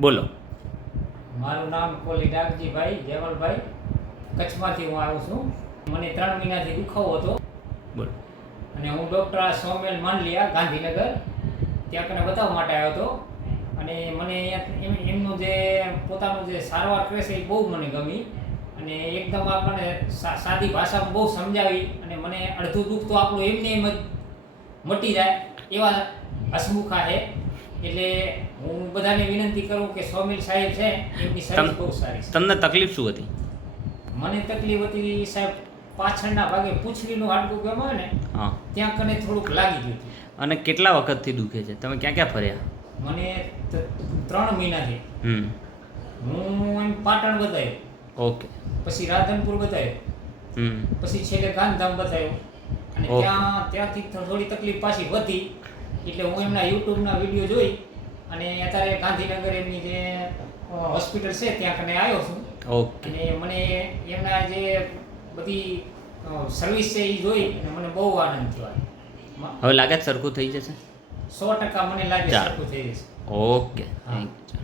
બોલો. મારું નામ કોલી ડાકજીભાઈ જેવલભાઈ. કચ્છમાંથી હું આવું છું. મને ત્રણ મહિનાથી દુખાવો હતો. બોલો. અને હું ડૉક્ટર સોમેલ માનલિયા ગાંધીનગર. ત્યાં કને બતાવવા માટે આવ્યો હતો. અને મને એમ- એમનું જે પોતાનું જે સારવાર કરે છે એ બહુ મને ગમી. અને એકદમ આપણને સાદી ભાષામાં બહુ સમજાવી અને મને અડધું દુઃખ તો આપણું એમને એમ જ મટી જાય એવા હસમુખા છે. એટલે હું બધાને વિનંતી કરું કે સોમિલ સાહેબ છે એમની સર્વિસ બહુ સારી છે. તમને તકલીફ શું હતી? મને તકલીફ હતી સાહેબ પાછળના ભાગે પૂંછડીનું હાડકું ગમે ને ત્યાં કને થોડુંક લાગી ગયું અને કેટલા વખતથી દુખે છે? તમે ક્યાં ક્યાં ફર્યા? મને ત્રણ મહિનાથી હું એમ પાટણ બતાવ્યો. ઓકે. પછી રાધનપુર બતાવ્યો. પછી છેલ્લે ગાંધીધામ બતાવ્યો. અને ત્યાં ત્યાંથી થોડી તકલીફ પાછી વધી. એટલે હું એમના યુટ્યુબના વીડિયો જોઈ અને અત્યારે ગાંધીનગર એમની જે હોસ્પિટલ છે ત્યાં કને આવ્યો છું. ઓકે. અને મને એમના જે બધી સર્વિસ છે એ જોઈ અને મને બહુ આનંદ થયો. હવે લાગે સરખું થઈ જશે? સો ટકા મને લાગે સરખું થઈ જશે. ઓકે. Thank you